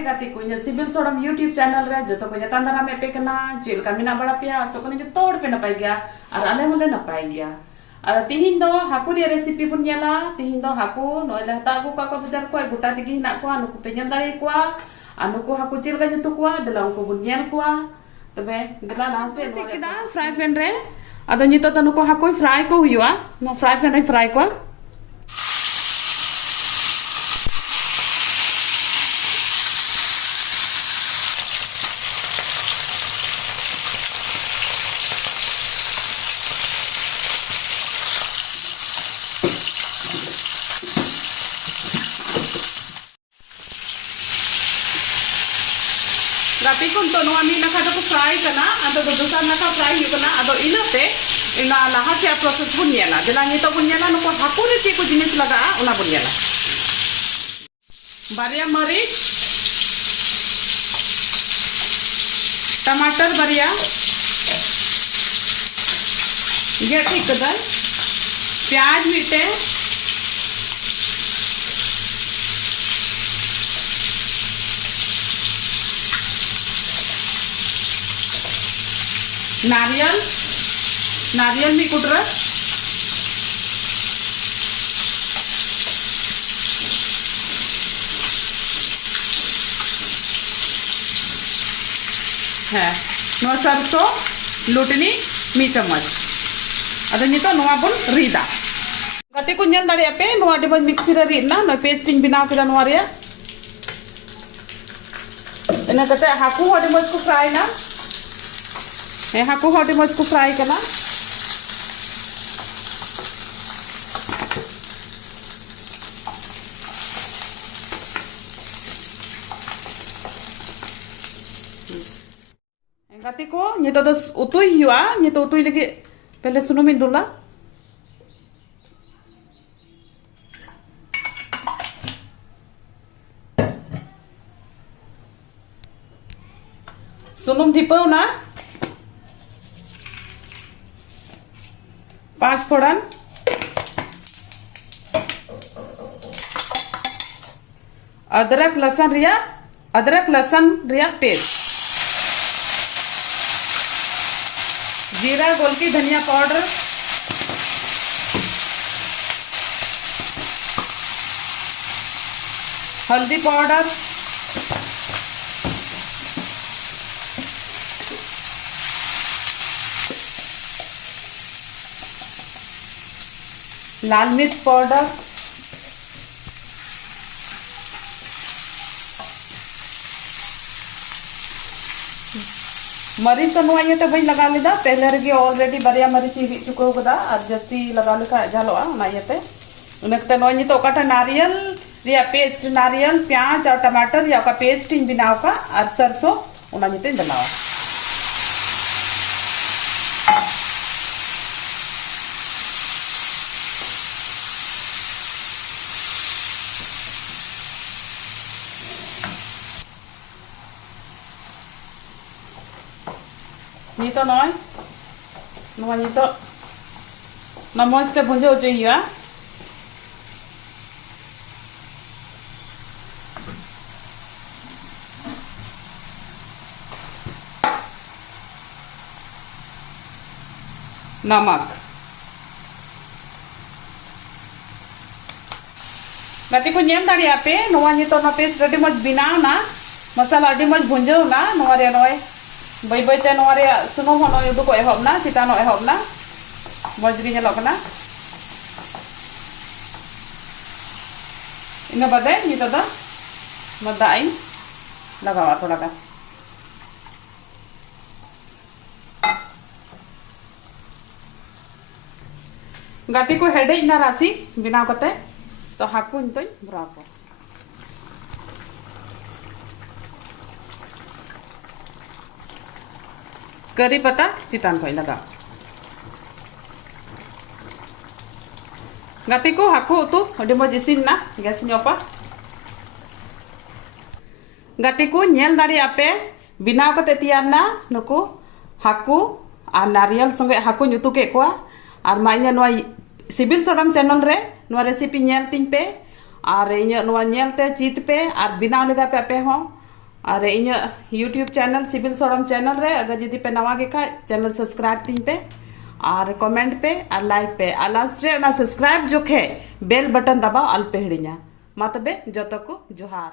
गाती को civil सोडम YouTube channel रे जो को जतान दारा में पे कना चेल का मिना बड़ा पिया सो को जो तोड़ पे नपाई गया और आले होले नपाई गया और तिहिन दो हाकू रे रेसिपी बुन याला तिहिन दो हाकू नोले हता को का बाजार को गोटा तिगी ना को अनु को पे ñam दारे को अनु को हाकू चेल का जतु को दला को बुन ñel को तबे गला ना से केदा फ्राई पैन रे अदो नितो तनु को हाकू फ्राई को हुआ नो फ्राई पैन रे फ्राई को Tapi kun to no ami naka to fry kana ado do dosa naka fry yu kana ado inate ina laha se process bunyala dela ni to bunyala no ko hakuri ti ko jinis laga una bunyala baria mari टमाटर बरिया ये ठीक कदर प्याज मीठे नारियल नारियल भी कुट रहा है नो सरसों लुटनी मी चम्मच अदो नितो नोआ बन रीदा गते को ñel दारे पे नोआ दे बन मिक्सी रे रीना नो पेस्टिंग बनाव केदा नोआ रे एना कते हाकू होडे मज को फ्राई ना है हाकू होडे मज को फ्राई कना गाती को नितो दो उतुई हुआ नितो उतुई लगे पहले सुनुम इन दुला सुनुम दीपो ना 5 फोड़न अदरक लहसुन रिया पेस्ट जीरा गोलकी धनिया पाउडर हल्दी पाउडर लाल मिर्च पाउडर मरीच तो नुआ तो भाई लगा लेदा पहले रगे ऑलरेडी बरिया मरीच चुको गदा और जस्ती लगा लेका झालोआ ना येते उनकते नुआ तो ओकाटा नारियल रिया पेस्ट नारियल प्याज और टमाटर या का पेस्ट इन बनाव का और सरसों उना निते बनावा नितो नॉय नुआ नितो नमस्ते भुंजो चाहिए नमक गति को ñem दाड़ी पे नुआ नितो ना पेस्ट अडी मज बिनाव ना मसाला अडी मज भुंजो ना नुआ रे नॉय बई बई ते नोरे सुनो होनो युदु को एहब ना चितानो एहब ना मजरी ñelok ना ina bade nito da madain लगावा थोड़ा का गाती को हेडे ना राशि बिना कते तो हाकू इंतोय बराबर करी पत्ता चितान को लगा गाती को हाकू उतु अडी मज इसिन ना गैस ᱧᱚᱯᱟ गाती को ñel दाड़ी आपे बिनाव कते तियार ना नुकु हाकू और नारियल संगे हाकू उतु के को और मा सिविल सोडम चैनल रे रेसिपी ñel तिन पे और इन्हेलते चीत पे और बनाव लगा पे आपे हों और इन यूट्यूब चैनल सिविल सोड़म चैनल रे अगर जदि पे नवा गे खा चैनल सब्सक्राइब तीन पे और कमेंट पे और लाइक पे और लास्ट रे सब्सक्राइब जोखे बेल बटन दबाओ अल्पे हिड़िया मा तबे जतो को जोहार।